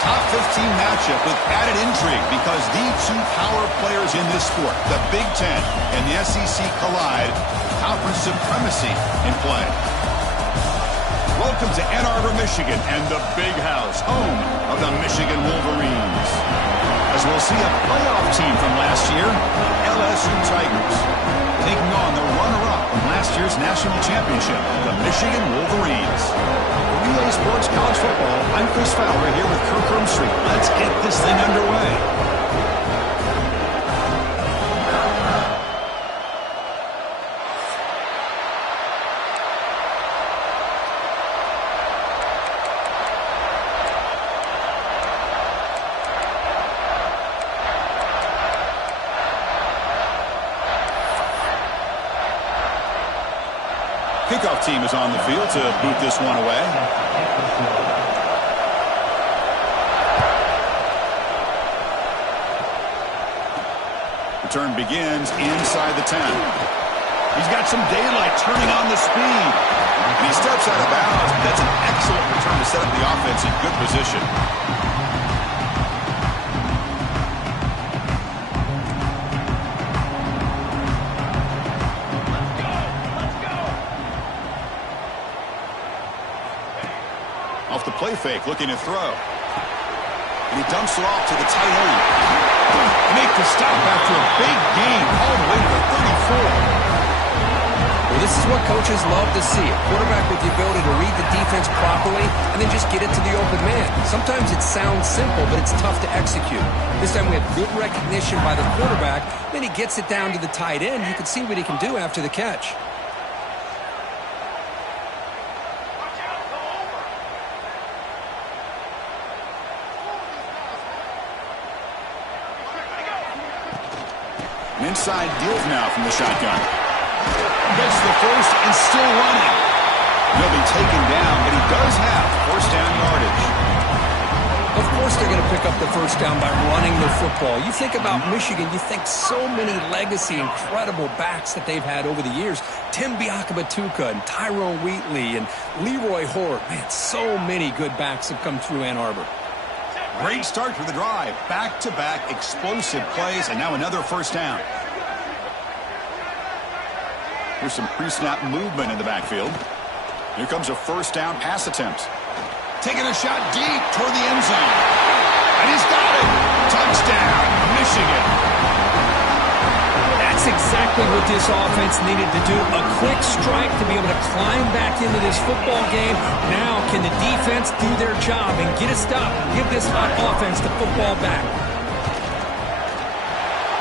Top 15 matchup with added intrigue because the two power players in this sport, the Big Ten and the SEC, collide. Conference supremacy in play. Welcome to Ann Arbor, Michigan, and the Big House, home of the Michigan Wolverines. As we'll see a playoff team from last year, LSU Tigers, taking on the runner-up from last year's national championship, the Michigan Wolverines. For Relay Sports College Football, I'm Chris Fowler here with Kirk Street. Let's get this thing underway. Kickoff team is on the field to boot this one away. Return begins inside the 10. He's got some daylight turning on the speed. And he steps out of bounds, but that's an excellent return to set up the offense in good position. Off the play fake, looking to throw. And he dumps it off to the tight end. Make the stop after a big gain all the way to the 34. Well, this is what coaches love to see. A quarterback with the ability to read the defense properly and then just get it to the open man. Sometimes it sounds simple, but it's tough to execute. This time we have good recognition by the quarterback. Then he gets it down to the tight end. You can see what he can do after the catch. Inside deals now from the shotgun. Gets the first and still running. He'll be taken down, but he does have first down yardage. Of course they're going to pick up the first down by running the football. You think about Michigan, you think so many legacy, incredible backs that they've had over the years. Tim Biakabatuka and Tyrone Wheatley and Leroy Horde. Man, so many good backs have come through Ann Arbor. Great start to the drive. Back-to-back explosive plays, and now another first down. Here's some pre-snap movement in the backfield. Here comes a first down pass attempt. Taking a shot deep toward the end zone. And he's got it. Touchdown, Michigan. That's exactly what this offense needed to do. A quick strike to be able to climb back into this football game. Now can the defense do their job and get a stop? Give this hot offense the football back.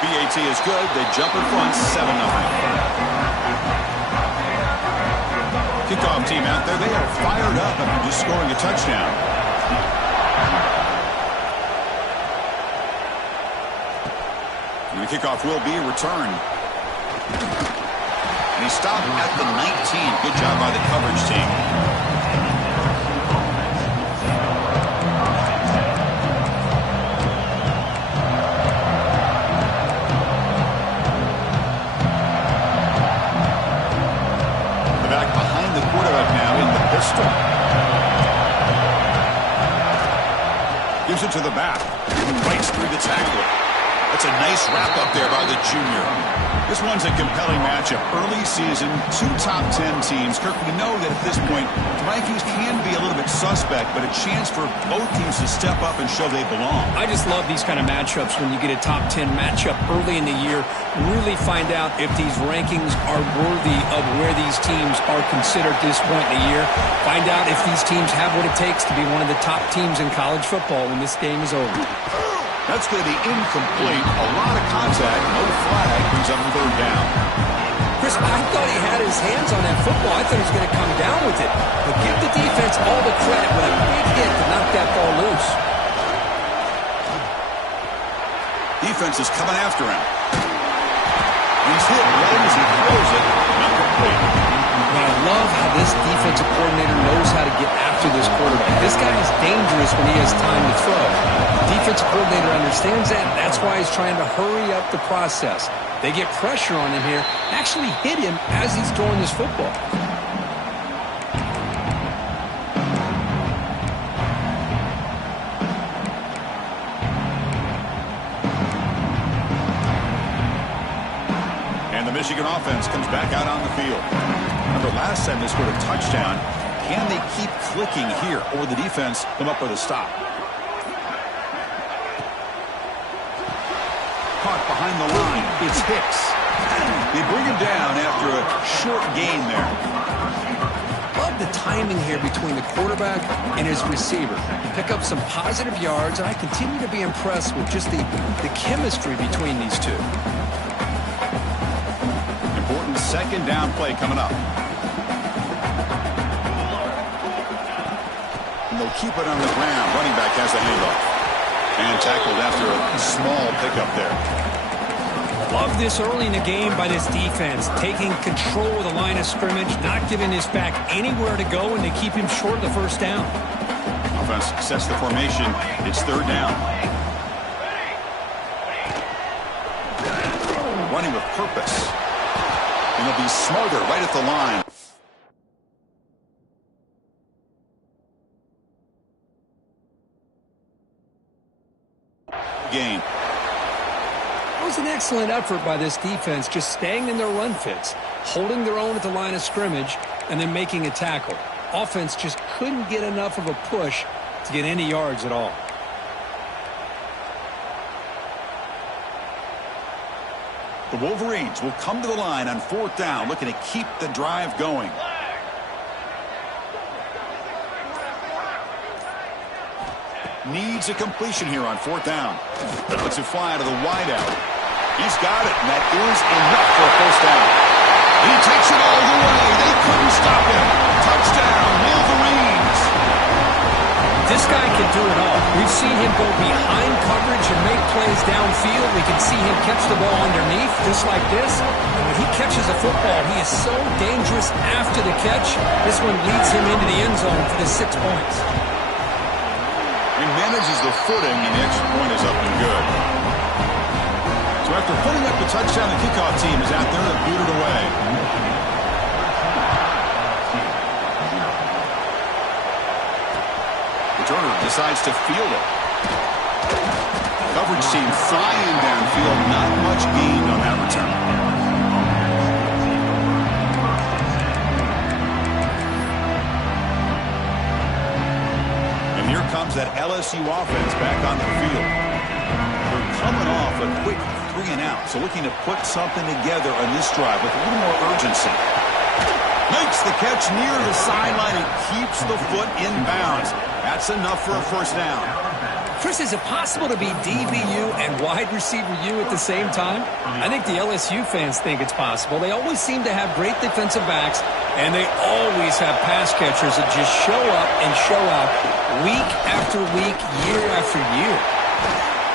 BAT is good. They jump in front 7-0. Kickoff team out there, they are fired up after just scoring a touchdown. And the kickoff will be returned. And he stopped at the 19. Good job by the coverage team. Gives it to the back. Bites through the tackle. That's a nice wrap up there by the junior. This one's a compelling matchup. Early season, two top 10 teams. Kirk, we know that at this point, the rankings can be a little bit suspect, but a chance for both teams to step up and show they belong. I just love these kind of matchups when you get a top 10 matchup early in the year. Really find out if these rankings are worthy of where these teams are considered at this point in the year. Find out if these teams have what it takes to be one of the top teams in college football when this game is over. That's going to be incomplete. A lot of contact. No flag. Brings up third down. Chris, I thought he had his hands on that football. I thought he was going to come down with it. But give the defense all the credit with a big hit to knock that ball loose. Defense is coming after him. He's hit right as he throws it. Not complete. And I love how this defensive coordinator knows how to get after this quarterback. This guy is dangerous when he has time to throw. The defensive coordinator understands that. That's why he's trying to hurry up the process. They get pressure on him here, actually hit him as he's throwing this football. And the Michigan offense comes back out on the field. Remember, last time they scored a touchdown. Can they keep clicking here, or will the defense come up with a stop? Caught behind the line. It's Hicks. They bring him down after a short gain there. Love the timing here between the quarterback and his receiver. Pick up some positive yards, and I continue to be impressed with just the chemistry between these two. Important second down play coming up. And they'll keep it on the ground. Running back has the handoff. And tackled after a small pickup there. Love this early in the game by this defense, taking control of the line of scrimmage, not giving this back anywhere to go, and they keep him short of the first down. Offense sets the formation. It's third down. Running with purpose. And they'll be smarter right at the line. Game. It was an excellent effort by this defense, just staying in their run fits, holding their own at the line of scrimmage, and then making a tackle. Offense just couldn't get enough of a push to get any yards at all. The Wolverines will come to the line on fourth down, looking to keep the drive going. Needs a completion here on fourth down. But lets it fly out of the wideout. He's got it, and that is enough for a first down. He takes it all the way. They couldn't stop him. Touchdown, Wolverines. This guy can do it all. We've seen him go behind coverage and make plays downfield. We can see him catch the ball underneath, just like this. And when he catches a football, he is so dangerous after the catch. This one leads him into the end zone for the 6 points. He manages the footing, and the extra point is up and good. So after putting up the touchdown, the kickoff team is out there to boot it away. Returner decides to field it. Coverage team flying downfield. Not much gained on that return. And here comes that LSU offense back on the field. They're coming off a quick 3-and-out, so looking to put something together on this drive with a little more urgency. Makes the catch near the sideline and keeps the foot in bounds. That's enough for a first down. Chris, is it possible to be DBU and wide receiver U at the same time? I think the LSU fans think it's possible. They always seem to have great defensive backs, and they always have pass catchers that just show up and show out week after week, year after year.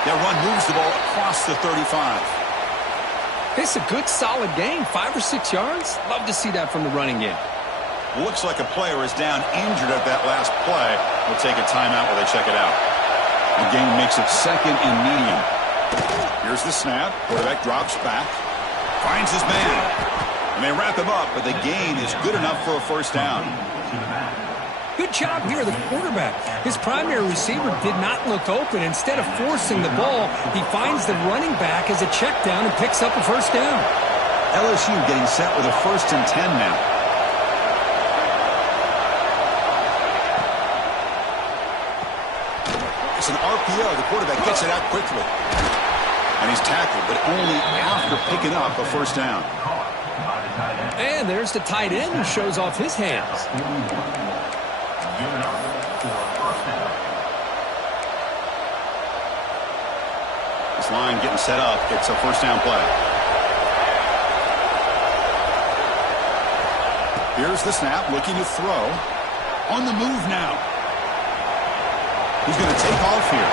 That run moves the ball across the 35. It's a good, solid game. 5 or 6 yards. Love to see that from the running game. Looks like a player is down injured at that last play. We'll take a timeout while they check it out. The game makes it second and medium. Here's the snap. Quarterback drops back. Finds his man. And they wrap him up, but the gain is good enough for a first down. Good job here, the quarterback. His primary receiver did not look open. Instead of forcing the ball, he finds the running back as a check down and picks up a first down. LSU getting set with a 1st and 10 now. It's an RPO. The quarterback gets it out quickly. And he's tackled, but only after picking up a first down. And there's the tight end who shows off his hands. This line getting set up. It's a first down play. Here's the snap, looking to throw. On the move now. He's going to take off here.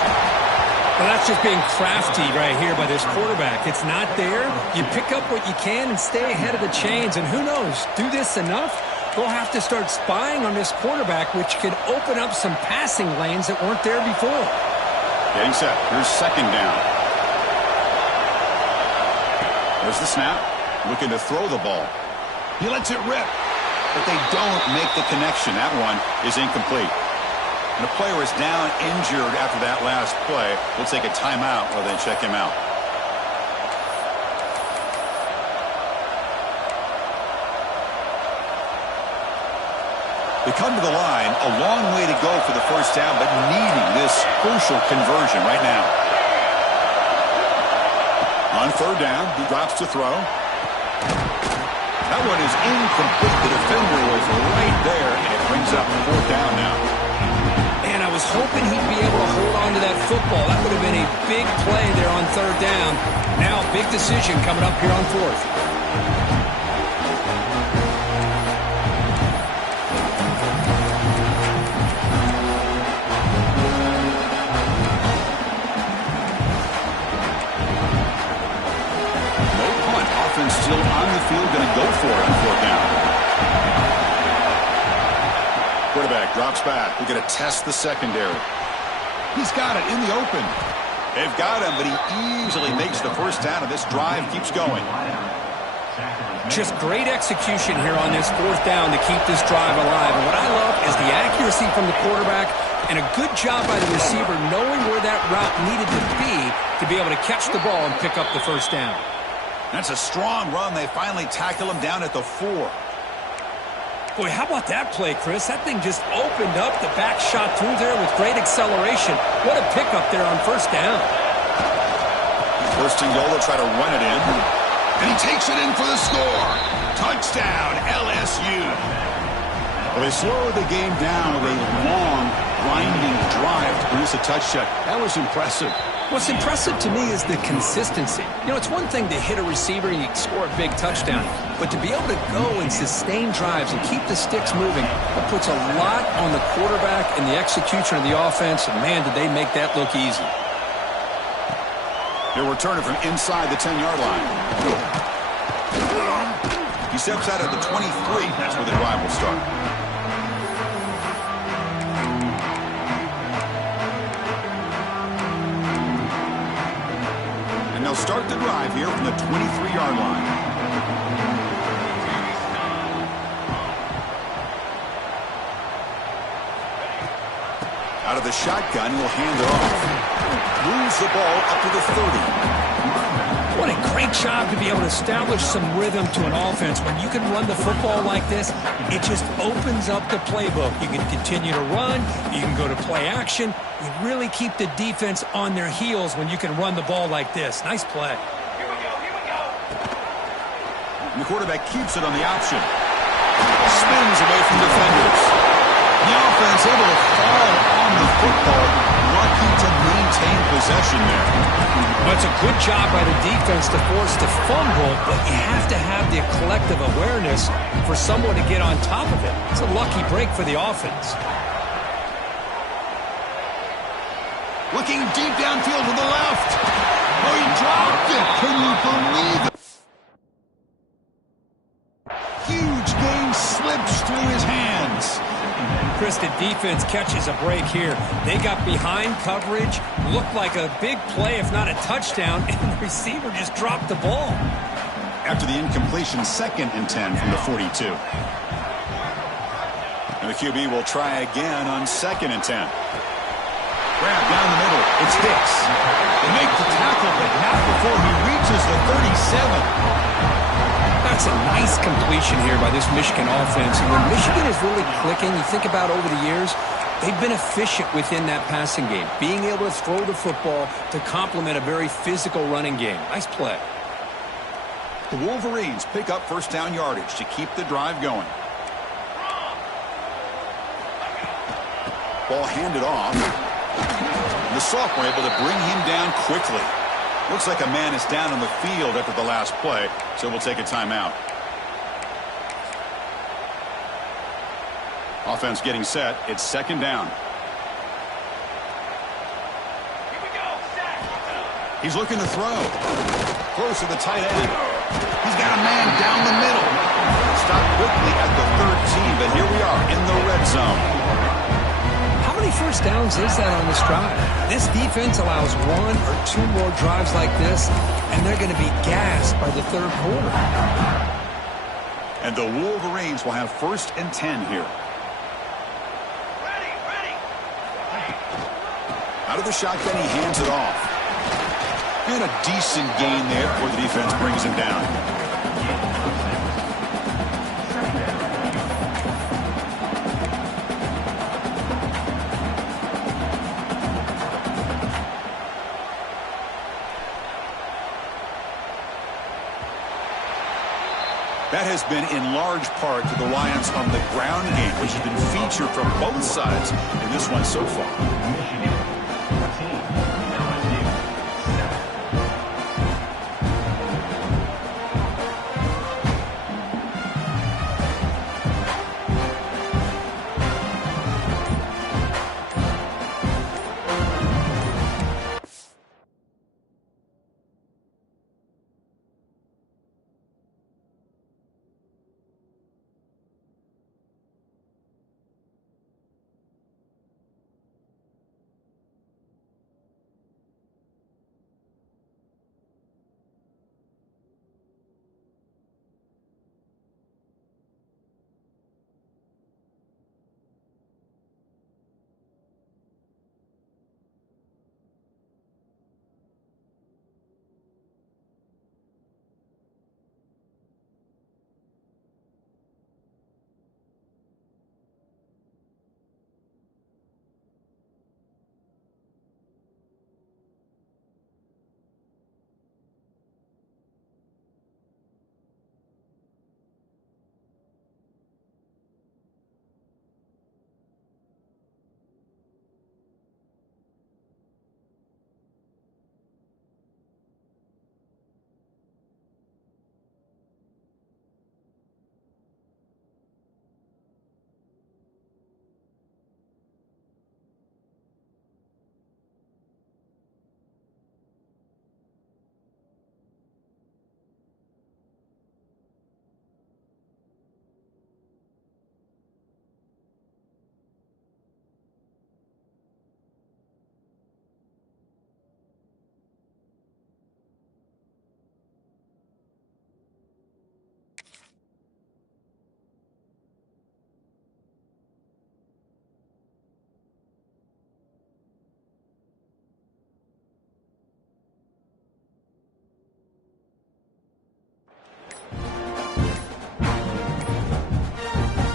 Well, that's just being crafty right here by this quarterback. It's not there. You pick up what you can and stay ahead of the chains. And who knows, do this enough, they'll have to start spying on this quarterback, which could open up some passing lanes that weren't there before. Getting set. Here's second down. There's the snap. Looking to throw the ball. He lets it rip. But they don't make the connection. That one is incomplete. And the player is down injured after that last play. We'll take a timeout while they check him out. They come to the line, a long way to go for the first down, but needing this crucial conversion right now. On third down, he drops to throw. That one is incomplete. The defender was right there, and it brings up fourth down now. Man, I was hoping he'd be able to hold on to that football. That would have been a big play there on third down. Now, big decision coming up here on fourth. Still on the field, going to go for it on fourth down. Quarterback drops back. We're going to test the secondary. He's got it in the open. They've got him, but he easily makes the first down, and this drive keeps going. Just great execution here on this fourth down to keep this drive alive. And what I love is the accuracy from the quarterback and a good job by the receiver knowing where that route needed to be able to catch the ball and pick up the first down. That's a strong run. They finally tackle him down at the 4. Boy, how about that play, Chris? That thing just opened up. The back shot through there with great acceleration. What a pickup there on first down. First and goal, they'll try to run it in. And he takes it in for the score. Touchdown, LSU. Well, they slowed the game down with a long, grinding drive to produce a touchdown. That was impressive. What's impressive to me is the consistency. You know, it's one thing to hit a receiver and you score a big touchdown, but to be able to go and sustain drives and keep the sticks moving, that puts a lot on the quarterback and the execution of the offense, and man, did they make that look easy. They're returning from inside the 10-yard line. He steps out at the 23. That's where the drive will start. They'll start the drive here from the 23-yard line. Out of the shotgun, he'll hand it off. Moves the ball up to the 30. What a great job to be able to establish some rhythm to an offense. When you can run the football like this, it just opens up the playbook. You can continue to run. You can go to play action. You really keep the defense on their heels when you can run the ball like this. Nice play. Here we go. And the quarterback keeps it on the option. Spins away from defenders. The offense able to fall on the football. Lucky to maintain possession there. Well, it's a good job by the defense to force the fumble, but you have to have the collective awareness for someone to get on top of it. It's a lucky break for the offense. Looking deep downfield to the left. Oh, he dropped it. Can you believe it? Huge game slips through his hands. Chris, the defense catches a break here. They got behind coverage, looked like a big play, if not a touchdown, and the receiver just dropped the ball. After the incompletion, 2nd and 10 from the 42. And the QB will try again on 2nd and 10. Grab down the middle. It's Hicks. They make the tackle, but not before he reaches the 37. That's a nice completion here by this Michigan offense. And when Michigan is really clicking, you think about over the years, they've been efficient within that passing game, being able to throw the football to complement a very physical running game. Nice play. The Wolverines pick up first down yardage to keep the drive going. Ball handed off. The sophomore able to bring him down quickly. Looks like a man is down on the field after the last play, so we'll take a timeout. Offense getting set. It's 2nd down. He's looking to throw. Close to the tight end. He's got a man down the middle. Stopped quickly at the 13, but here we are in the red zone. How many first downs is that on this drive? This defense allows 1 or 2 more drives like this, and they're going to be gassed by the 3rd quarter. And the Wolverines will have 1st and 10 here. Out of the shotgun, he hands it off. And a decent gain there before the defense brings him down. That has been in large part to the reliance on the ground game, which has been featured from both sides in this one so far.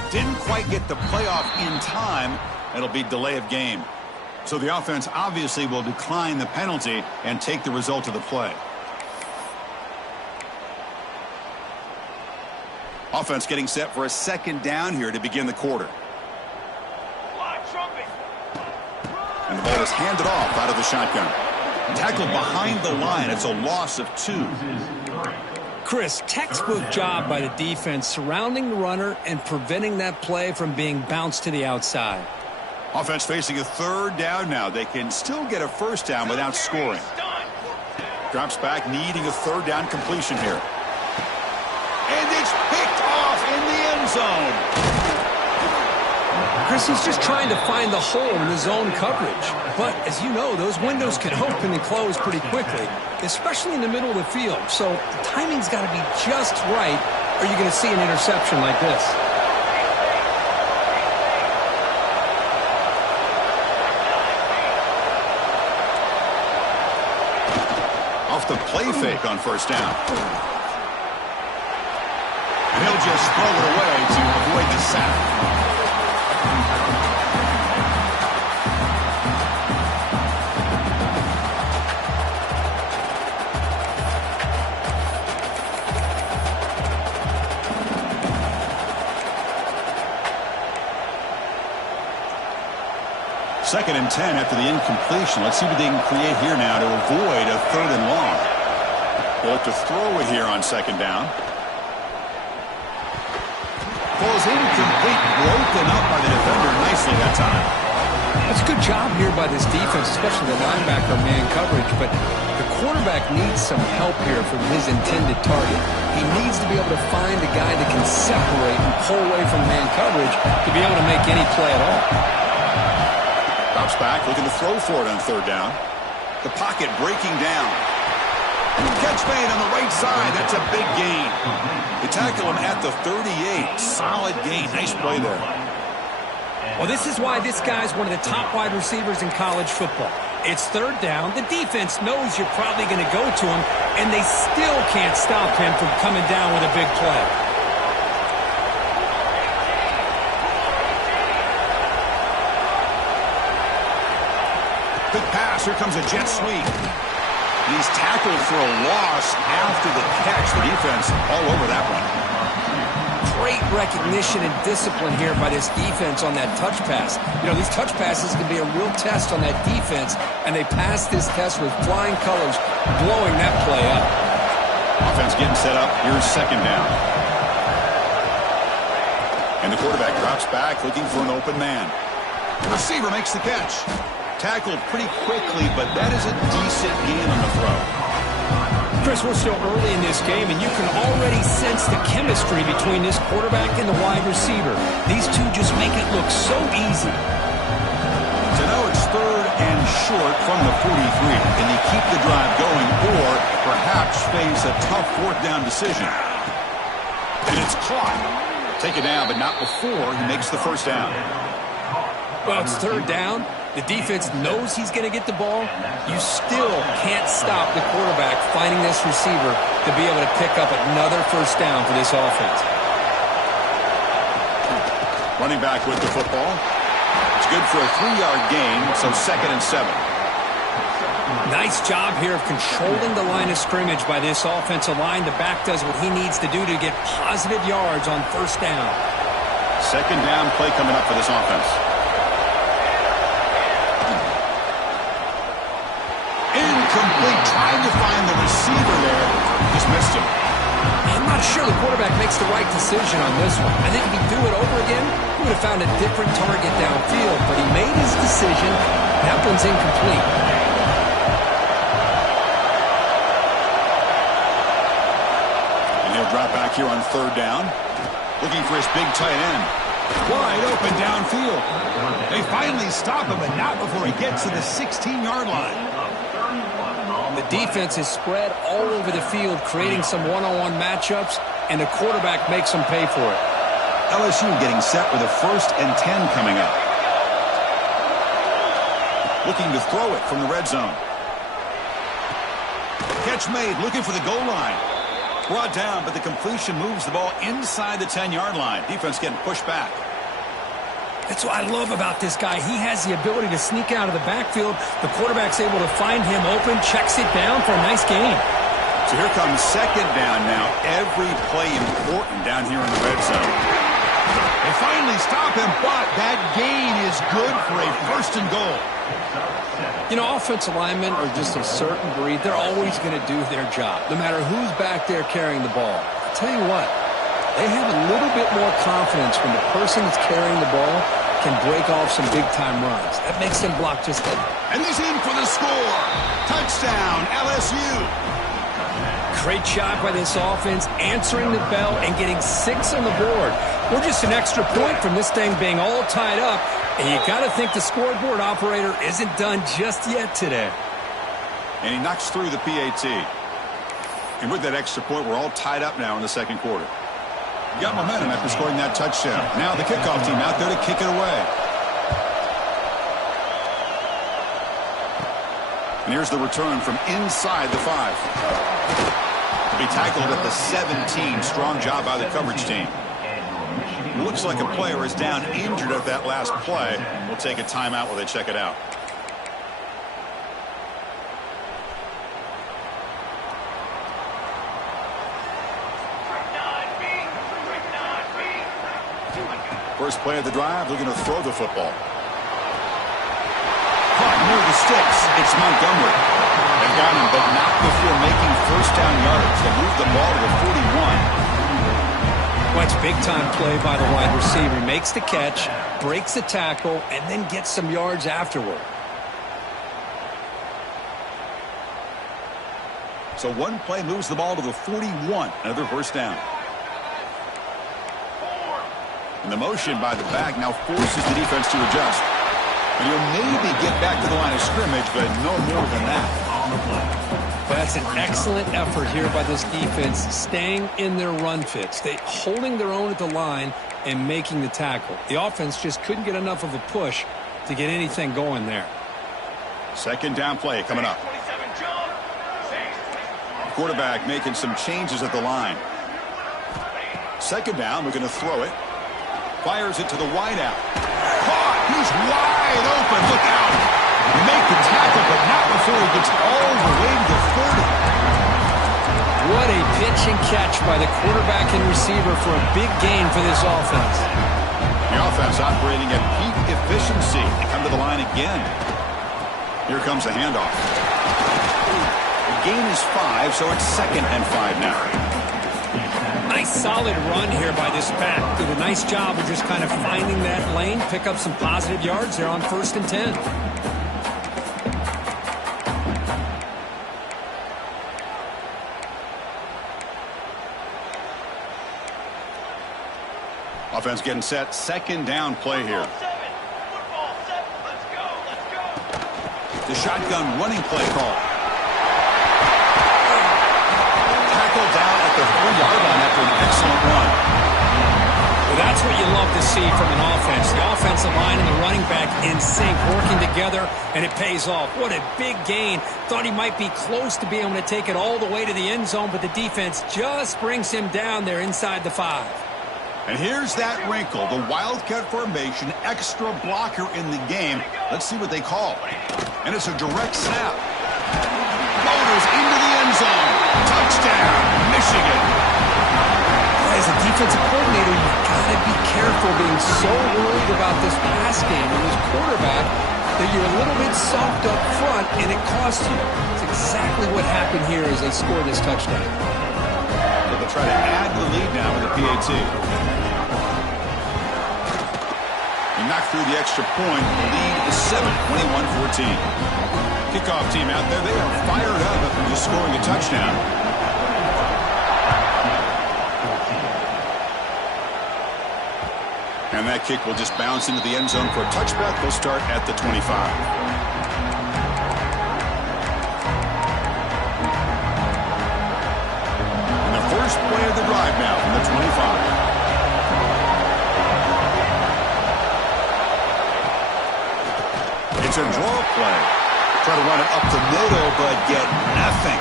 Didn't quite get the playoff in time. It'll be delay of game. So the offense obviously will decline the penalty and take the result of the play. Offense getting set for a second down here to begin the quarter. And the ball is handed off out of the shotgun. Tackled behind the line. It's a loss of 2. Chris, textbook job by the defense surrounding the runner and preventing that play from being bounced to the outside. Offense facing a third down now. They can still get a first down without scoring. Drops back, needing a third down completion here. And it's picked off in the end zone. Chris, he's just trying to find the hole in the zone coverage. But, as you know, those windows can open and close pretty quickly, especially in the middle of the field. So the timing's got to be just right, or you're going to see an interception like this. Off the play fake on first down. And he'll just throw it away to avoid the sack. Second and 10 after the incompletion. Let's see what they can create here now to avoid a third and long. They'll have to throw it here on second down. Falls incomplete, broken up by the defender nicely that time. That's a good job here by this defense, especially the linebacker man coverage, but the quarterback needs some help here from his intended target. He needs to be able to find a guy that can separate and pull away from man coverage to be able to make any play at all. Drops back, looking to throw for it on third down. The pocket breaking down. Catch made on the right side. That's a big gain. They tackle him at the 38. Solid gain. Nice play there. Well, this is why this guy's one of the top wide receivers in college football. It's third down. The defense knows you're probably going to go to him, and they still can't stop him from coming down with a big play. Good pass. Here comes a jet sweep. He's tackled for a loss after the catch. The defense all over that one. Great recognition and discipline here by this defense on that touch pass. You know, these touch passes can be a real test on that defense, and they passed this test with flying colors, blowing that play up. Offense getting set up. Here's second down. And the quarterback drops back looking for an open man. The receiver makes the catch. Tackled pretty quickly, but that is a decent gain on the throw. Chris, we're still early in this game, and you can already sense the chemistry between this quarterback and the wide receiver. These two just make it look so easy. So now it's third and short from the 43. Can they keep the drive going or perhaps face a tough fourth down decision? And it's caught. Take it down, but not before he makes the first down. Well, it's third down. The defense knows he's going to get the ball. You still can't stop the quarterback finding this receiver to be able to pick up another first down for this offense. Running back with the football. It's good for a 3-yard gain, so 2nd and 7. Nice job here of controlling the line of scrimmage by this offensive line. The back does what he needs to do to get positive yards on first down. Second down play coming up for this offense. Incomplete. Trying to find the receiver there. Just missed him. I'm not sure the quarterback makes the right decision on this one. I think if he'd do it over again, he would have found a different target downfield. But he made his decision. That one's incomplete. And he'll drop back here on third down. Looking for his big tight end. Wide open downfield. They finally stop him, but not before he gets to the 16-yard line. The defense is spread all over the field, creating some one-on-one matchups, and the quarterback makes them pay for it. LSU getting set with a 1st and 10 coming up. Looking to throw it from the red zone. Catch made, looking for the goal line. Brought down, but the completion moves the ball inside the 10-yard line. Defense getting pushed back. That's what I love about this guy. He has the ability to sneak out of the backfield. The quarterback's able to find him open, checks it down for a nice gain. So here comes second down now. Every play important down here in the red zone. They finally stop him, but that gain is good for a 1st and goal. You know, offensive linemen are just a certain breed. They're always going to do their job, no matter who's back there carrying the ball. I'll tell you what, they have a little bit more confidence when the person that's carrying the ball can break off some big-time runs. That makes them block just that. And he's in for the score. Touchdown, LSU. Great job by this offense, answering the bell and getting 6 on the board. We're just an extra point from this thing being all tied up, and you got to think the scoreboard operator isn't done just yet today. And he knocks through the PAT. And with that extra point, we're all tied up now in the second quarter. Got momentum after scoring that touchdown. Now the kickoff team out there to kick it away. And here's the return from inside the 5. To be tackled at the 17. Strong job by the coverage team. Looks like a player is down injured at that last play. We'll take a timeout while they check it out. First play of the drive, looking to throw the football. Caught near the sticks. It's Montgomery. They've got him, but not before making first down yardage. They move the ball to the 41. Watch big-time play by the wide receiver. Makes the catch, breaks the tackle, and then gets some yards afterward. So one play moves the ball to the 41. Another first down. And the motion by the back now forces the defense to adjust. And you'll maybe get back to the line of scrimmage, but no more than that. That's an excellent effort here by this defense, staying in their run fits. They holding their own at the line and making the tackle. The offense just couldn't get enough of a push to get anything going there. Second down play coming up. Quarterback making some changes at the line. Second down, we're going to throw it. Fires it to the wideout. Caught! He's wide open. Look out! Make the tackle, but not before he gets all the way to the 30. What a pitch Catch and catch by the quarterback and receiver for a big gain for this offense. The offense operating at peak efficiency. They come to the line again. Here comes the handoff. The gain is 5, so it's 2nd and 5 now. Nice solid run here by this back. Did a nice job of just kind of finding that lane, pick up some positive yards there on 1st and 10. Offense getting set. 2nd down play here. The shotgun running play call. Tackled down at the 3-yard line after an excellent run. Well, that's what you love to see from an offense. The offensive line and the running back in sync, working together, and it pays off. What a big gain. Thought he might be close to being able to take it all the way to the end zone, but the defense just brings him down there inside the 5. And here's that wrinkle, the Wildcat formation, extra blocker in the game. Let's see what they call. And it's a direct snap. Motors into the end zone. Touchdown, Michigan. As a defensive coordinator, you've got to be careful being so worried about this pass game and this quarterback that you're a little bit soft up front and it costs you. It's exactly what happened here as they score this touchdown. So they'll try to add to the lead now with the PAT. He knocked through the extra point. The lead is 7, 21-14. Kickoff team out there. They are fired up after just scoring a touchdown. And that kick will just bounce into the end zone for a touchback. They'll start at the 25. And the first play of the drive now from the 25. It's a draw play. Try to run it up the middle, but get nothing.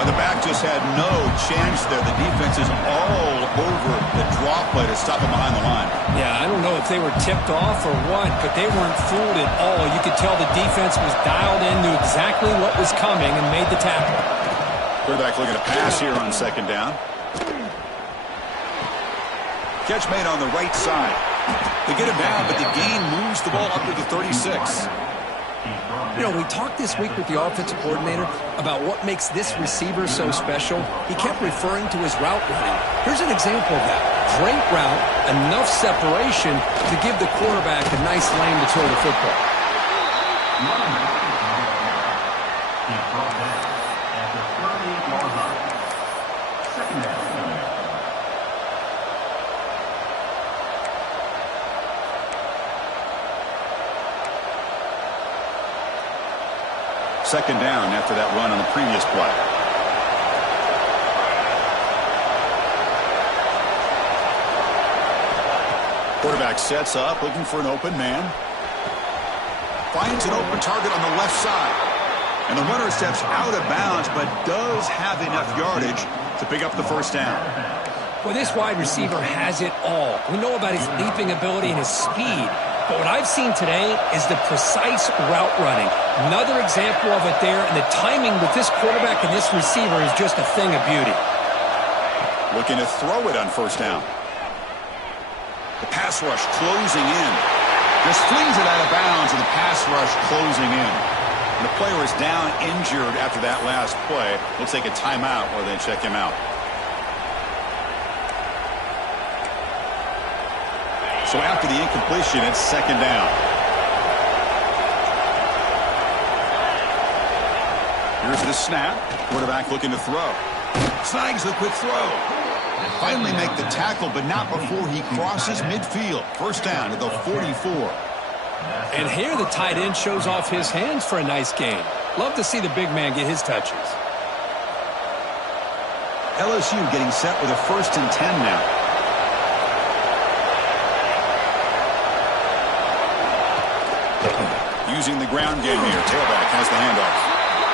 But the back just had no chance there. The defense is all over the draw play to stop him behind the line. Yeah, I don't know if they were tipped off or what, but they weren't fooled at all. You could tell the defense was dialed in, knew exactly what was coming, and made the tackle. Quarterback looking to pass here on 2nd down. Catch made on the right side. They get him down, but the gain moves the ball up to the 36. You know, we talked this week with the offensive coordinator about what makes this receiver so special. He kept referring to his route running. Here's an example of that. Great route, enough separation to give the quarterback a nice lane to throw the football. Second down after that run on the previous play. Quarterback sets up, looking for an open man. Finds an open target on the left side. And the runner steps out of bounds, but does have enough yardage to pick up the first down. Well, this wide receiver has it all. We know about his leaping ability and his speed. But what I've seen today is the precise route running. Another example of it there, and the timing with this quarterback and this receiver is just a thing of beauty. Looking to throw it on 1st down. The pass rush closing in. Just flings it out of bounds, and the pass rush closing in. And the player is down injured after that last play. We'll take a timeout while they check him out. So after the incompletion, it's 2nd down. Here's the snap. Quarterback looking to throw. Snags the quick throw. Finally make the tackle, but not before he crosses midfield. 1st down to the 44. And here the tight end shows off his hands for a nice gain. Love to see the big man get his touches. LSU getting set with a 1st and 10 now. Using the ground game here. Tailback has the handoff.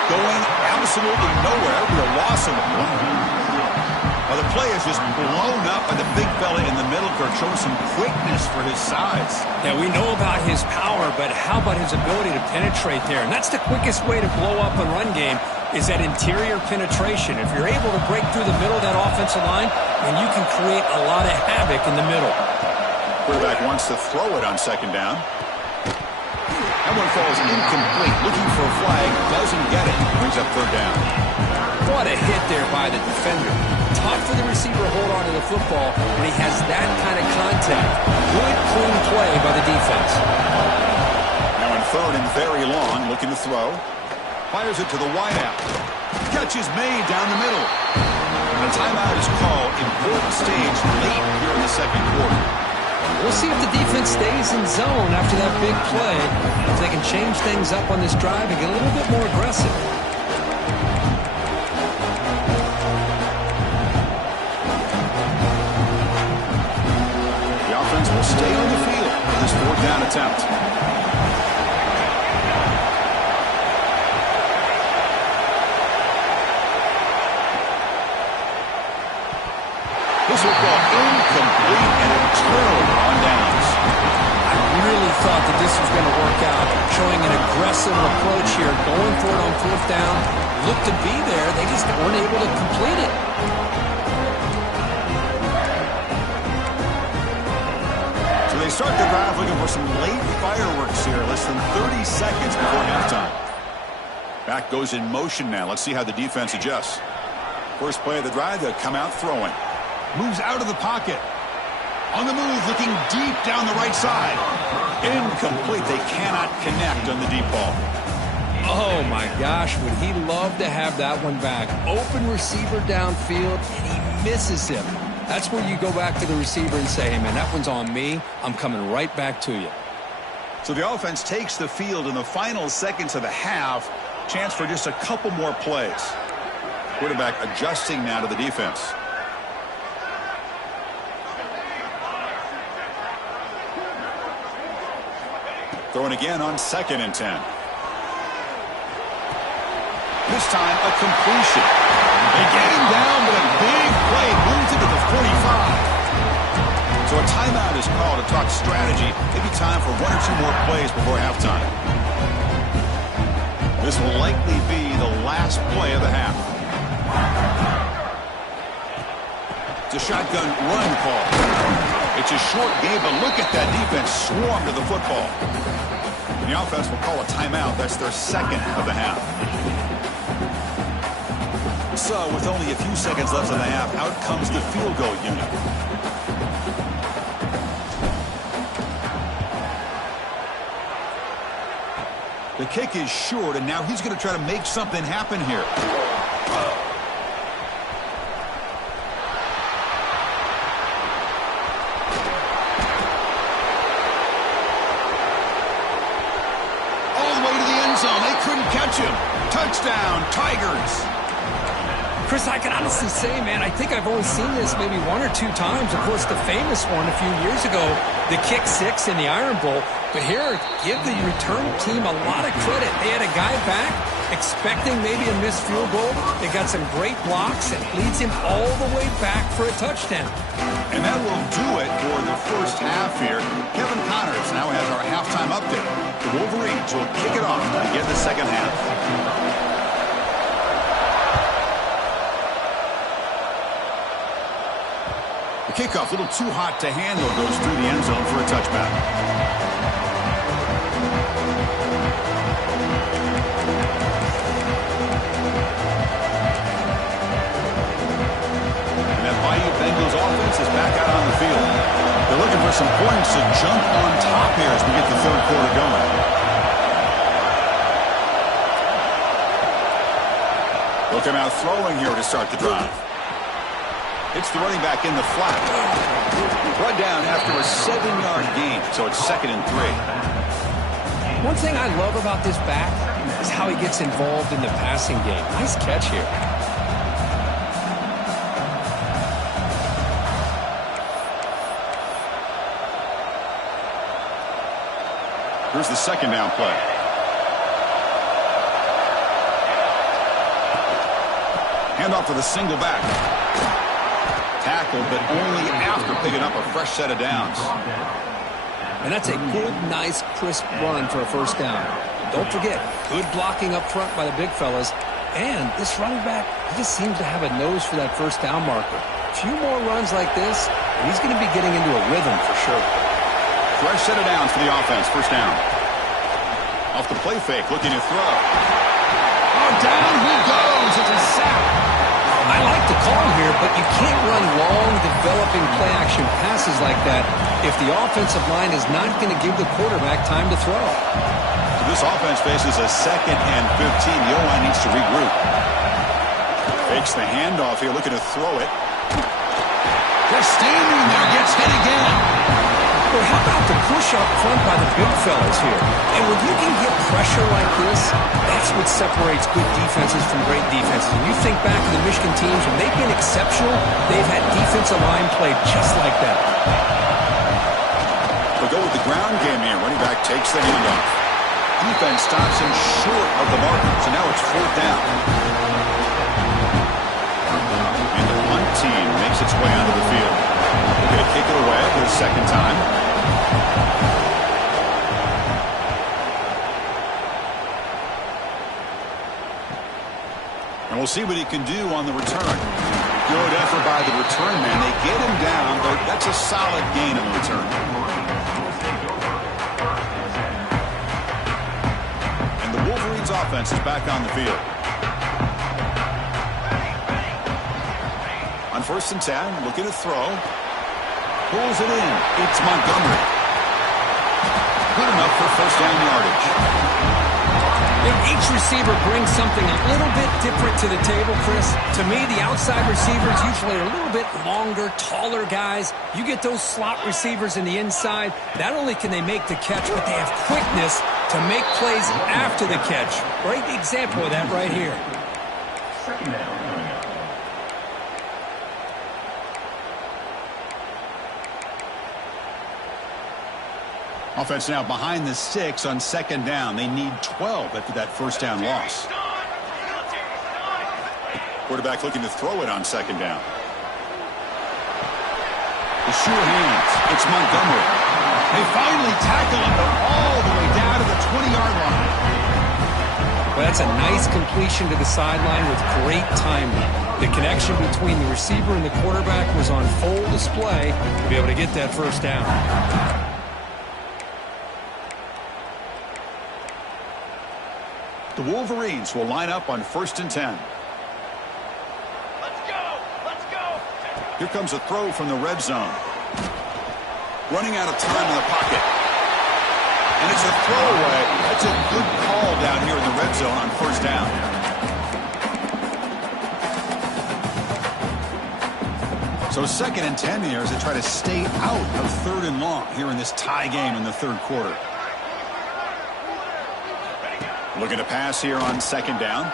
Going absolutely nowhere. Be a loss of the play. Well, the play is just blown up by the big fella in the middle. Kirk showing some quickness for his size. Yeah, we know about his power, but how about his ability to penetrate there? And that's the quickest way to blow up a run game is that interior penetration. If you're able to break through the middle of that offensive line, then you can create a lot of havoc in the middle. Quarterback wants to throw it on second down. That one falls incomplete. Looking for a flag. Doesn't get it. Brings up third down. What a hit there by the defender. Tough for the receiver to hold on to the football when he has that kind of contact. Good, clean play by the defense. Now in third and very long, looking to throw. Fires it to the wideout. Catch is made down the middle. And a timeout is called. Important stage late here in the second quarter. We'll see if the defense stays in zone after that big play. If they can change things up on this drive and get a little bit more aggressive. The offense will stay on the field for this fourth down attempt. This football incomplete and a turnover on downs. I really thought that this was going to work out, showing an aggressive approach here, going for it on fourth down. Looked to be there. They just weren't able to complete it. So they start the drive looking for some late fireworks here, less than 30 seconds before halftime. Back goes in motion now. Let's see how the defense adjusts. First play of the drive, they'll come out throwing. Moves out of the pocket. On the move, looking deep down the right side. Incomplete. They cannot connect on the deep ball. Oh, my gosh. Would he love to have that one back? Open receiver downfield, and he misses him. That's where you go back to the receiver and say, hey, man, that one's on me. I'm coming right back to you. So the offense takes the field in the final seconds of the half. Chance for just a couple more plays. Quarterback adjusting now to the defense. Throwing again on 2nd and 10. This time a completion. They get him down, but a big play moves into the 45. So a timeout is called to talk strategy. Maybe time for one or two more plays before halftime. This will likely be the last play of the half. It's a shotgun run call. It's a short game, but look at that defense swarm to the football. And the offense will call a timeout. That's their second of the half. So with only a few seconds left in the half, out comes the field goal unit. The kick is short, and now he's going to try to make something happen here. Catch him. Touchdown, Tigers. Chris, I can honestly say, man, I think I've only seen this maybe one or two times. Of course, the famous one a few years ago, the kick six in the Iron Bowl. But here, give the return team a lot of credit. They had a guy back expecting maybe a missed field goal. They got some great blocks and leads him all the way back for a touchdown. And that will do it for the first half here. Kevin Connors now has our halftime update. The Wolverines will kick it off to begin the second half. The kickoff, a little too hot to handle, goes through the end zone for a touchback. And that Bayou Bengals offense is back out on the field. They're looking for some points to jump on top here as we get the third quarter going. They'll come out throwing here to start the drive. It's the running back in the flat. Run down after a 7-yard gain, so it's 2nd and 3. One thing I love about this back is how he gets involved in the passing game. Nice catch here. Here's the second down play. Handoff to the single back. Tackled, but only after picking up a fresh set of downs. And that's a good, nice, crisp run for a first down. Don't forget, good blocking up front by the big fellas. And this running back, he just seems to have a nose for that first down marker. A few more runs like this, and he's going to be getting into a rhythm for sure. Fresh set of downs for the offense. First down. Off the play fake, looking to throw. Oh, down he goes. It's a sack. I like the call here, but you can't run long, developing play-action passes like that if the offensive line is not going to give the quarterback time to throw. This offense faces a 2nd and 15. The O-line needs to regroup. Fakes the handoff here, looking to throw it. Just standing there, gets hit again. Well, how about the push up front by the big fellas here? And when you can get pressure like this, that's what separates good defenses from great defenses. And you think back to the Michigan teams, when they've been exceptional, they've had defensive line play just like that. They'll go with the ground game here. Running back takes the handoff. Defense stops him short of the marker, so now it's 4th down. And the punt team makes its way onto the field. They're going to kick it away for the 2nd time. And we'll see what he can do on the return. Good effort by the return man. They get him down, but that's a solid gain on the return. Wolverines offense is back on the field. On 1st and 10, looking to throw. Pulls it in. It's Montgomery. Good enough for first down yardage. Each receiver brings something a little bit different to the table, Chris. To me, the outside receivers usually are a little bit longer, taller guys. You get those slot receivers in the inside, not only can they make the catch, but they have quickness to make plays after the catch. Great example of that right here. Offense now behind the 6 on 2nd down. They need 12 after that first down loss. Quarterback looking to throw it on 2nd down. The sure hands. It's Montgomery. They finally tackle him all the way down to the 20-yard line. Well, that's a nice completion to the sideline with great timing. The connection between the receiver and the quarterback was on full display to be able to get that first down. The Wolverines will line up on 1st and 10. Let's go! Let's go! Here comes a throw from the red zone. Running out of time in the pocket. And it's a throwaway. That's a good call down here in the red zone on 1st down. So 2nd and 10 here as they try to stay out of 3rd and long here in this tie game in the 3rd quarter. Looking to pass here on 2nd down.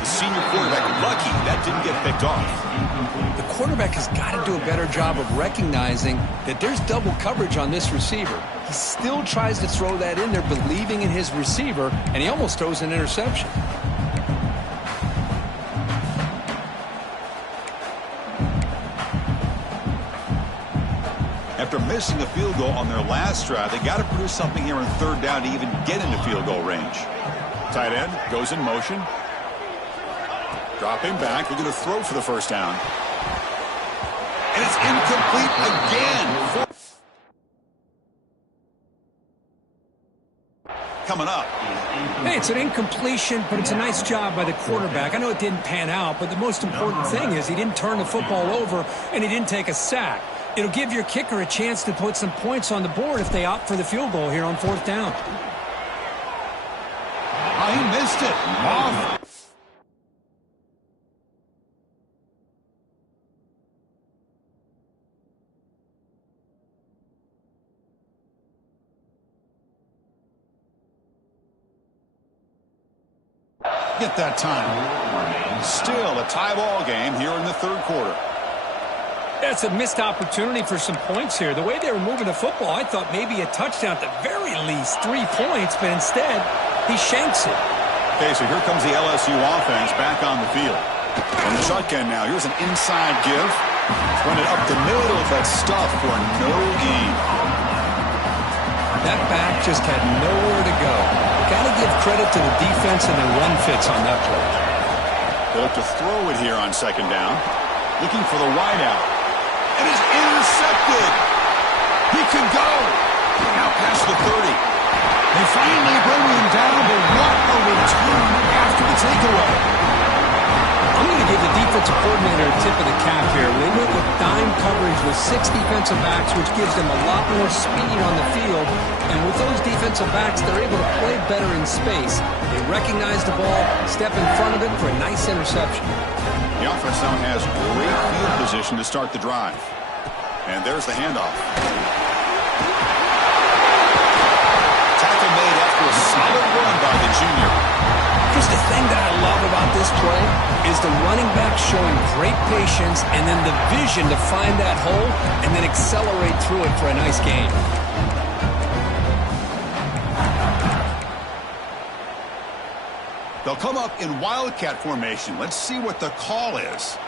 The senior quarterback lucky that didn't get picked off. The quarterback has got to do a better job of recognizing that there's double coverage on this receiver. He still tries to throw that in there, believing in his receiver, and he almost throws an interception. After missing a field goal on their last drive, they got to produce something here on 3rd down to even get into field goal range. Tight end goes in motion. Dropping back, looking to throw for the first down. And it's incomplete again. Coming up. Hey, it's an incompletion, but it's a nice job by the quarterback. I know it didn't pan out, but the most important thing is he didn't turn the football over and he didn't take a sack. It'll give your kicker a chance to put some points on the board if they opt for the field goal here on 4th down. Oh, he missed it. Off. Get that time. Still a tie ball game here in the 3rd quarter. That's a missed opportunity for some points here. The way they were moving the football, I thought maybe a touchdown at the very least, 3 points, but instead he shanks it. Okay, so here comes the LSU offense back on the field. From the shotgun now, here's an inside give. Run it up the middle of that stuff for no gain. That back just had nowhere to go. Got to give credit to the defense and the run fits on that play. They look to throw it here on second down. Looking for the wideout. It is intercepted. He can go. Now past the 30. They finally bring him down, but what a return after the takeaway. I'm going to give the defensive coordinator a tip of the cap here. They went with dime coverage with 6 defensive backs, which gives them a lot more speed on the field. And with those defensive backs, they're able to play better in space. They recognize the ball, step in front of it for a nice interception. The offense now has great field position to start the drive. And there's the handoff. Tackle made after a solid run by the junior. Just the thing that I love about this play is the running back showing great patience and then the vision to find that hole and then accelerate through it for a nice gain. They'll come up in wildcat formation. Let's see what the call is.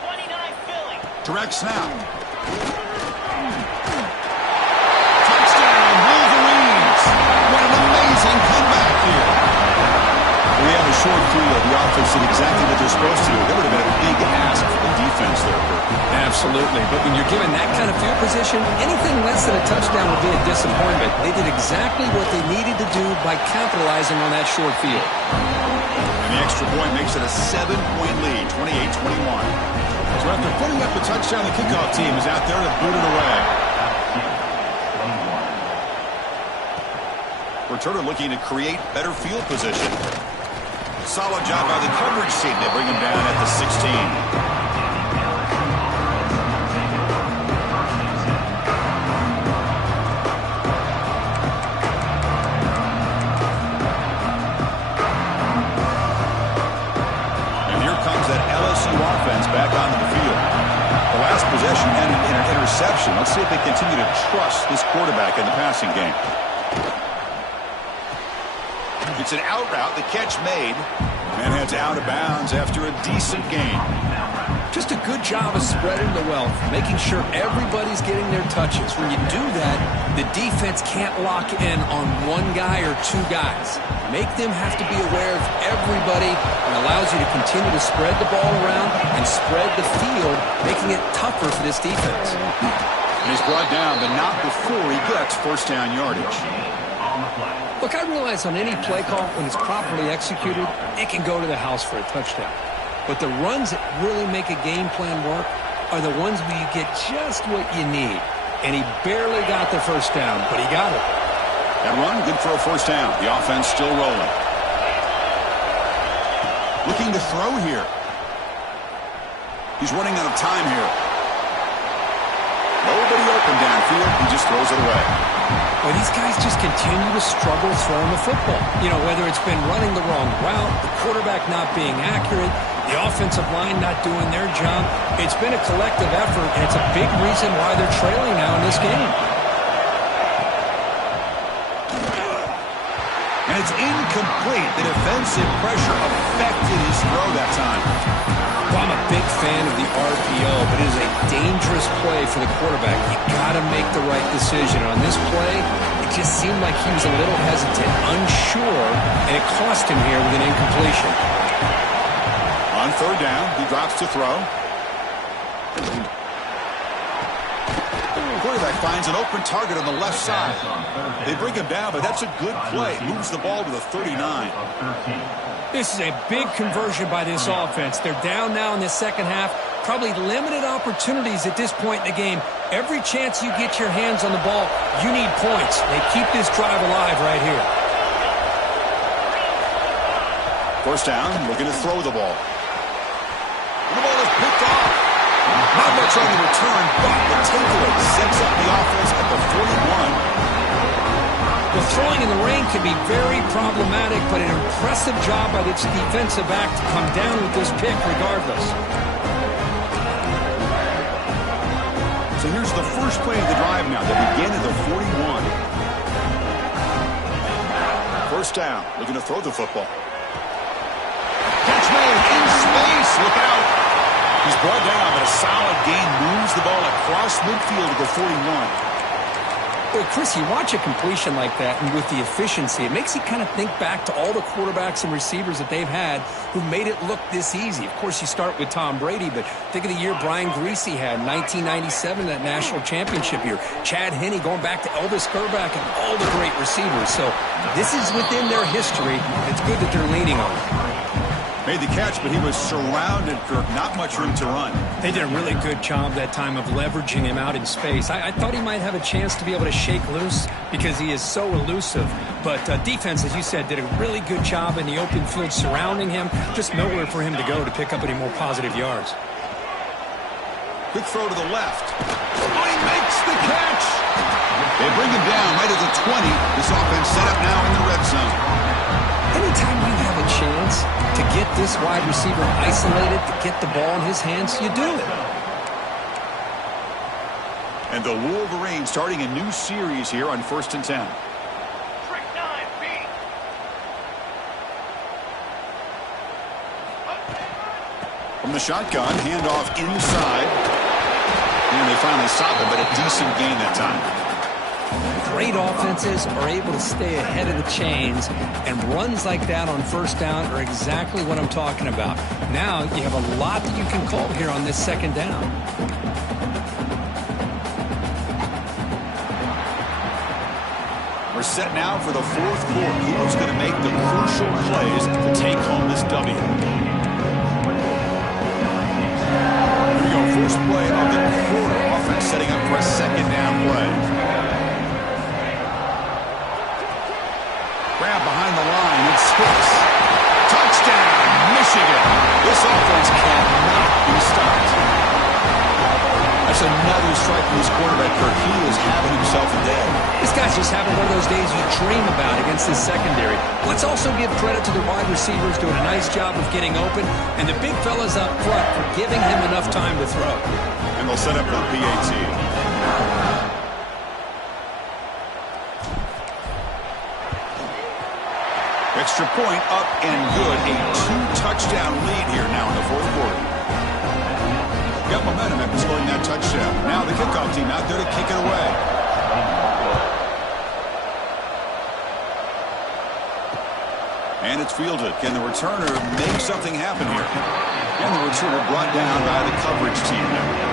29 Philly. Direct snap. Touchdown, Wolverines. What an amazing comeback here. We have a short field. The offense did exactly what they're supposed to do. That would have been a big ask for the defense there, Kurt. Absolutely. But when you're given that kind of field position, anything less than a touchdown would be a disappointment. They did exactly what they needed to do by capitalizing on that short field. And the extra point makes it a 7-point lead, 28-21. So after putting up the touchdown, the kickoff team is out there to boot it away. Returner looking to create better field position. Solid job by the coverage team. They bring him down at the 16. And here comes that LSU offense back onto the field. The last possession ended in an interception. Let's see if they continue to trust this quarterback in the passing game. It's an out route. The catch made. And heads out of bounds after a decent gain. Just a good job of spreading the wealth, making sure everybody's getting their touches. When you do that, the defense can't lock in on one guy or two guys. Make them have to be aware of everybody and allows you to continue to spread the ball around and spread the field, making it tougher for this defense. And he's brought down, but not before he gets first down yardage. Look, I realize on any play call, when it's properly executed, it can go to the house for a touchdown. But the runs that really make a game plan work are the ones where you get just what you need. And he barely got the first down, but he got it. That run, good for a first down. The offense still rolling. Looking to throw here. He's running out of time here. Nobody open downfield. He just throws it away. Well, these guys just continue to struggle throwing the football. You know, whether it's been running the wrong route, the quarterback not being accurate, the offensive line not doing their job. It's been a collective effort, and it's a big reason why they're trailing now in this game. And it's incomplete. The defensive pressure affected his throw that time. Well, I'm a big fan of the RPO, but it is a dangerous play for the quarterback. You got to make the right decision. On this play, it just seemed like he was a little hesitant, unsure, and it cost him here with an incompletion. On third down, he drops to throw. The quarterback finds an open target on the left side. They bring him down, but that's a good play. Moves the ball to the 39. This is a big conversion by this offense. They're down now in the second half. Probably limited opportunities at this point in the game. Every chance you get your hands on the ball, you need points. They keep this drive alive right here. First down, looking to throw the ball. And the ball is picked off. Not much on the return, but the takeaway sets up the offense at the 41. Well, throwing in the rain can be very problematic, but an impressive job by this defensive back to come down with this pick regardless. So here's the first play of the drive now. They begin at the 41. First down, looking to throw the football. Catch made in space. Look out. He's brought down, but a solid gain moves the ball across midfield to the 41. Well, Chris, you watch a completion like that, and with the efficiency, it makes you kind of think back to all the quarterbacks and receivers that they've had who made it look this easy. Of course, you start with Tom Brady, but think of the year Brian Griese had, 1997, that national championship year. Chad Henne going back to Elvis Grbac and all the great receivers. So this is within their history. It's good that they're leaning on it. Made the catch, but he was surrounded, Kirk. Not much room to run. They did a really good job that time of leveraging him out in space. I thought he might have a chance to be able to shake loose because he is so elusive. But defense, as you said, did a really good job in the open field surrounding him. Just nowhere for him to go to pick up any more positive yards. Quick throw to the left. Oh, he makes the catch. They bring him down right at the 20. This offense set up now in the red zone. Anytime you have a chance to get this wide receiver isolated, to get the ball in his hands, you do it. And the Wolverines starting a new series here on 1st and 10. Trick 9B. From the shotgun, handoff inside. And they finally stop him, but a decent gain that time. Great offenses are able to stay ahead of the chains, and runs like that on 1st down are exactly what I'm talking about. Now you have a lot that you can call here on this 2nd down. We're set now for the 4th quarter. Who's going to make the crucial plays to take home this W? Here we go. First play of the quarter. Offense setting up for a 2nd down play. Grab behind the line. It's Hicks. Touchdown, Michigan. This offense cannot be stopped. That's another strike from his quarterback, Kirk. He is having himself a day. This guy's just having one of those days you dream about against this secondary. Let's also give credit to the wide receivers doing a nice job of getting open, and the big fellas up front for giving him enough time to throw. And they'll set up the PAT. Extra point up and good. A 2-touchdown lead here now in the 4th quarter. Got momentum after scoring that touchdown. Now the kickoff team out there to kick it away. And it's fielded. Can the returner make something happen here? And the returner brought down by the coverage team there.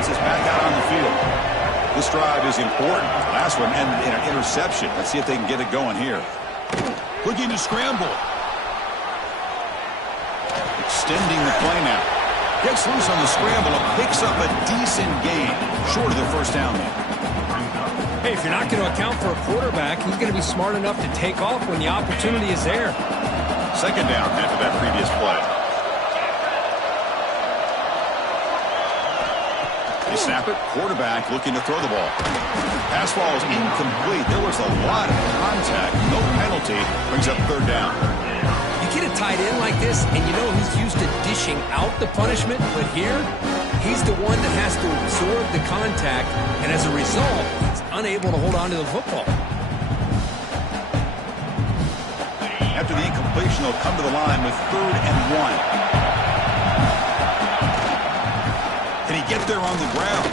Is back out on the field. This drive is important. Last one ended in an interception. Let's see if they can get it going here. Looking to scramble. Extending the play now. Gets loose on the scramble and picks up a decent gain. Short of the 1st down though. Hey, if you're not going to account for a quarterback, he's going to be smart enough to take off when the opportunity is there. 2nd down after that previous play. They snap it. Quarterback looking to throw the ball. Pass ball is incomplete. There was a lot of contact. No penalty. Brings up 3rd down. You get a tight end like this, and you know he's used to dishing out the punishment, but here, he's the one that has to absorb the contact, and as a result, he's unable to hold on to the football. After the incompletion, they'll come to the line with 3rd and 1. Can he get there on the ground?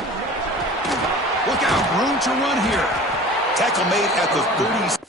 Look out, room to run here. Tackle made at the 30.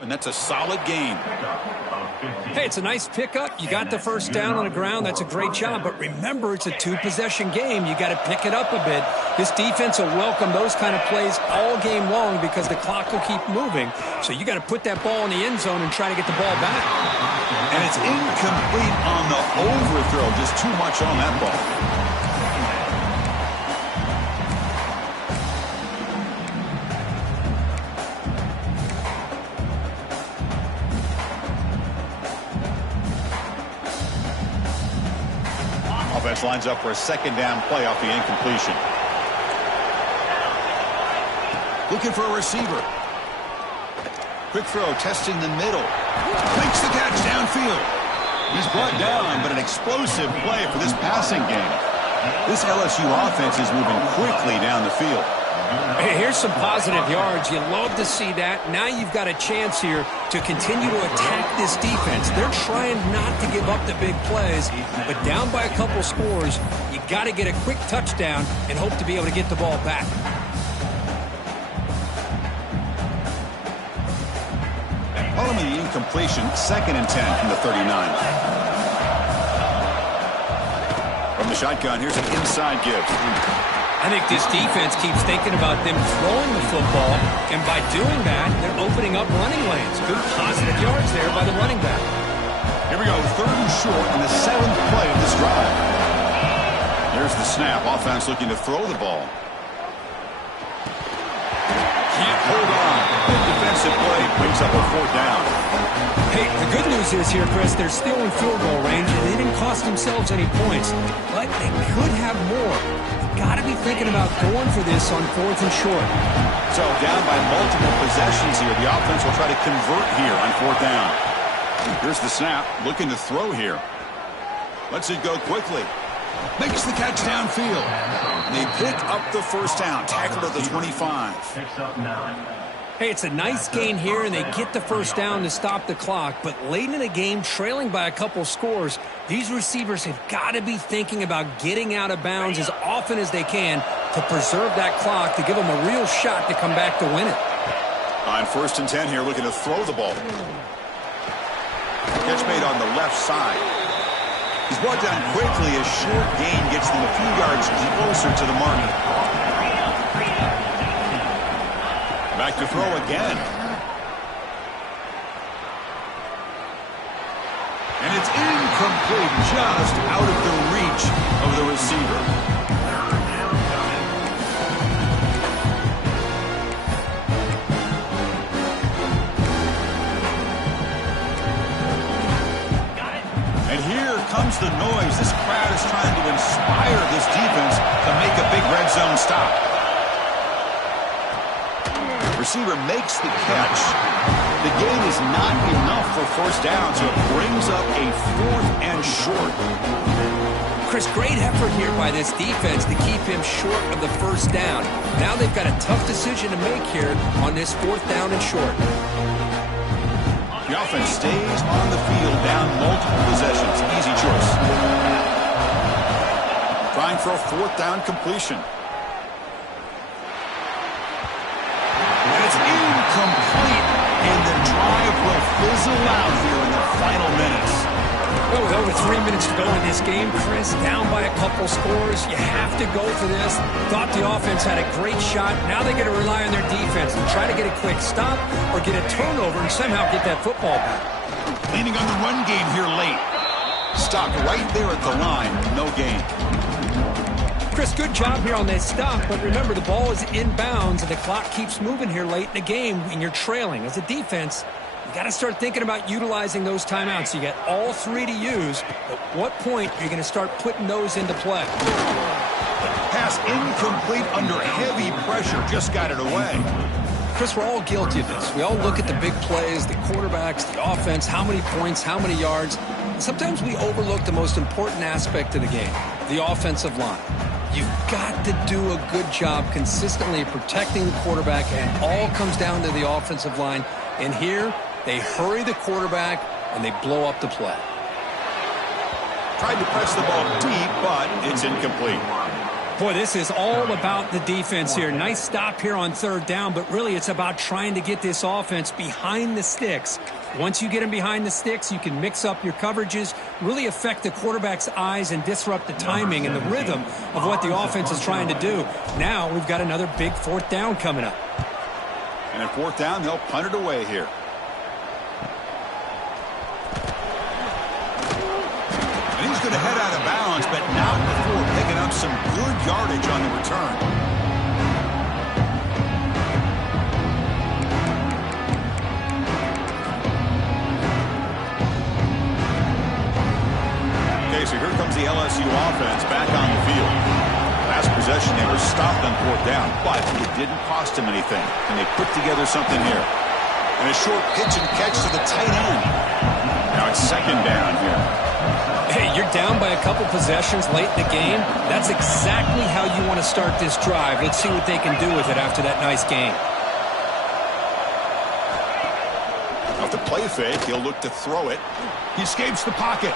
And that's a solid gain. Hey, it's a nice pickup. You got the first down on the ground. That's a great job. But remember, it's a two-possession game. You got to pick it up a bit. This defense will welcome those kind of plays all game long because the clock will keep moving. So you got to put that ball in the end zone and try to get the ball back. And it's incomplete on the overthrow. Just too much on that ball. Offense lines up for a second down play off the incompletion. Looking for a receiver. Quick throw, testing the middle. Makes the catch downfield. He's brought down, but an explosive play for this passing game. This LSU offense is moving quickly down the field. Hey, here's some positive yards. You love to see that. Now you've got a chance here to continue to attack this defense. They're trying not to give up the big plays, but down by a couple scores, you got to get a quick touchdown and hope to be able to get the ball back. Following the incompletion, 2nd and 10 from the 39. From the shotgun, here's an inside give. I think this defense keeps thinking about them throwing the football, and by doing that, they're opening up running lanes. Good positive yards there by the running back. Here we go, 3rd and short in the 7th play of this drive. Here's the snap. Offense looking to throw the ball. Can't hold on. Good defensive play brings up a 4th down. Hey, the good news is here, Chris, they're still in field goal range, and they didn't cost themselves any points, but they could have more. Got to be thinking about going for this on 4th and short. So down by multiple possessions here. The offense will try to convert here on 4th down. Here's the snap. Looking to throw here. Lets it go quickly. Makes the catch downfield. They pick up the first down. Tackled at the 25. Hey, it's a nice gain here, and they get the first down to stop the clock. But late in the game, trailing by a couple scores, these receivers have got to be thinking about getting out of bounds as often as they can to preserve that clock, to give them a real shot to come back to win it. On 1st and 10 here, looking to throw the ball. Catch made on the left side. He's brought down quickly. A short gain gets them a few yards closer to the mark. Back to throw again. And it's incomplete, just out of the reach of the receiver. And here comes the noise. This crowd is trying to inspire this defense to make a big red zone stop. Receiver makes the catch. The gain is not enough for 1st down, so it brings up a 4th and short. Chris, great effort here by this defense to keep him short of the first down. Now they've got a tough decision to make here on this 4th down and short. The offense stays on the field down multiple possessions. Easy choice. Trying for a 4th down completion. Complete, and the drive will fizzle out here in the final minutes. Well, with over 3 minutes to go in this game, Chris, down by a couple scores, you have to go for this. Thought the offense had a great shot. Now they got to rely on their defense and try to get a quick stop or get a turnover and somehow get that football back. Leaning on the run game here late. Stopped right there at the line. No gain. Chris, good job here on that stop, but remember, the ball is inbounds, and the clock keeps moving here late in the game, and you're trailing. As a defense, you got to start thinking about utilizing those timeouts. You got all 3 to use. At what point are you going to start putting those into play? Pass incomplete under heavy pressure. Just got it away. Chris, we're all guilty of this. We all look at the big plays, the quarterbacks, the offense, how many points, how many yards. And sometimes we overlook the most important aspect of the game, the offensive line. You've got to do a good job consistently protecting the quarterback, and it all comes down to the offensive line. And here, they hurry the quarterback, and they blow up the play. Tried to press the ball deep, but it's incomplete. Boy, this is all about the defense here. Nice stop here on third down, but really it's about trying to get this offense behind the sticks. Once you get them behind the sticks, you can mix up your coverages, really affect the quarterback's eyes and disrupt the timing and the rhythm of what the offense is trying to do. Now we've got another big fourth down coming up. And at fourth down, they'll punt it away here. And he's going to head out of bounds, but not before picking up some good yardage on the return. Okay, so here comes the LSU offense back on the field. Last possession, they were stopped on fourth down, but it didn't cost them anything. And they put together something here. And a short pitch and catch to the tight end. Now it's second down here. Hey, you're down by a couple possessions late in the game. That's exactly how you want to start this drive. Let's see what they can do with it after that nice game. Off the play fake, he'll look to throw it. He escapes the pocket.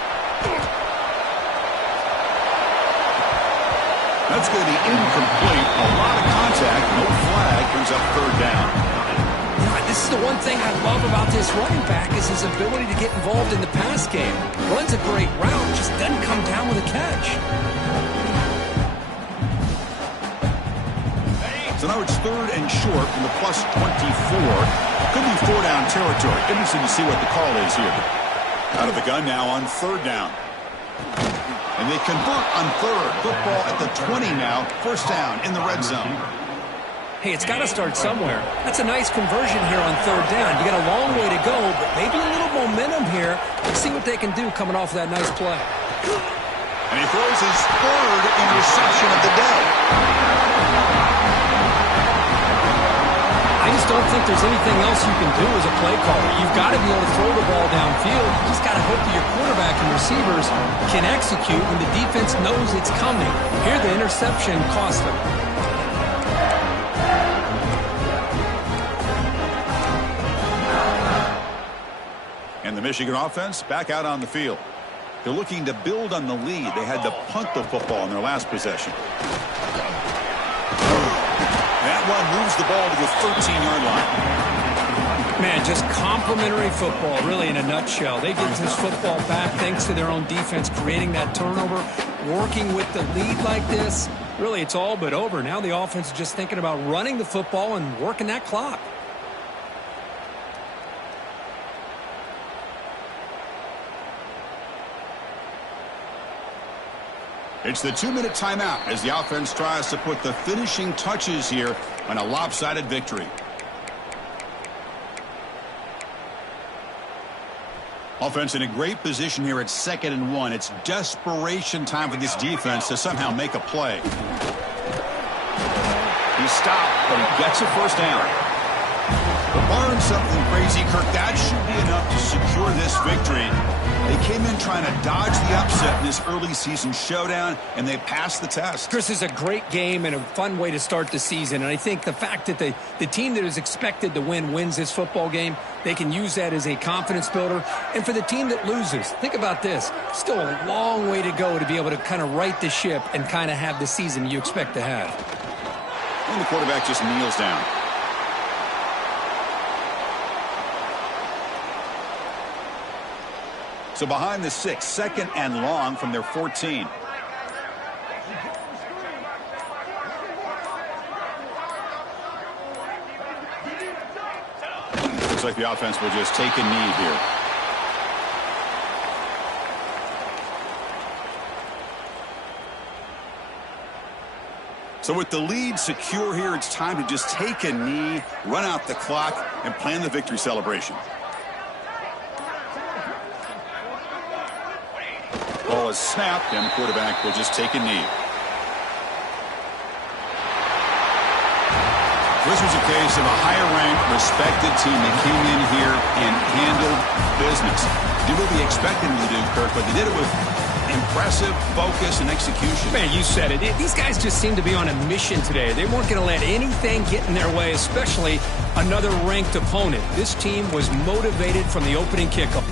That's going to be incomplete. A lot of contact. No flag. Brings up third down. This is the one thing I love about this running back is his ability to get involved in the pass game. Runs a great route, just doesn't come down with a catch. So now it's third and short from the plus 24. Could be four down territory. Interesting to see what the call is here. Out of the gun now on third down. And they convert on third. Football at the 20 now. First down in the red zone. Hey, it's got to start somewhere. That's a nice conversion here on third down. You got a long way to go, but maybe a little momentum here. Let's see what they can do coming off that nice play. And he throws his third interception of the day. I just don't think there's anything else you can do as a play caller. You've got to be able to throw the ball downfield. You just got to hope that your quarterback and receivers can execute when the defense knows it's coming. Here, the interception cost them. And the Michigan offense back out on the field. They're looking to build on the lead. They had to punt the football in their last possession. That one moves the ball to the 13-yard line. Man, just complimentary football, really, in a nutshell. They get this football back thanks to their own defense, creating that turnover, working with the lead like this. Really, it's all but over. Now the offense is just thinking about running the football and working that clock. It's the 2-minute timeout as the offense tries to put the finishing touches here on a lopsided victory. Offense in a great position here at 2nd and 1. It's desperation time for this defense to somehow make a play. He stopped, but he gets a first down. But barring something crazy, Kirk, that should be enough to secure this victory. They came in trying to dodge the upset in this early season showdown, and they passed the test. Chris, is a great game and a fun way to start the season. And I think the fact that the team that is expected to win wins this football game, they can use that as a confidence builder. And for the team that loses, think about this. Still a long way to go to be able to kind of right the ship and kind of have the season you expect to have. And the quarterback just kneels down. So behind the 6, 2nd and long from their 14. Looks like the offense will just take a knee here. So with the lead secure here, it's time to just take a knee, run out the clock, and plan the victory celebration. Ball is snapped, and the quarterback will just take a knee. This was a case of a higher-ranked, respected team that came in here and handled business. Did what we expected them to do, Kirk, but they did it with impressive focus and execution. Man, you said it. These guys just seem to be on a mission today. They weren't going to let anything get in their way, especially another ranked opponent. This team was motivated from the opening kickoff.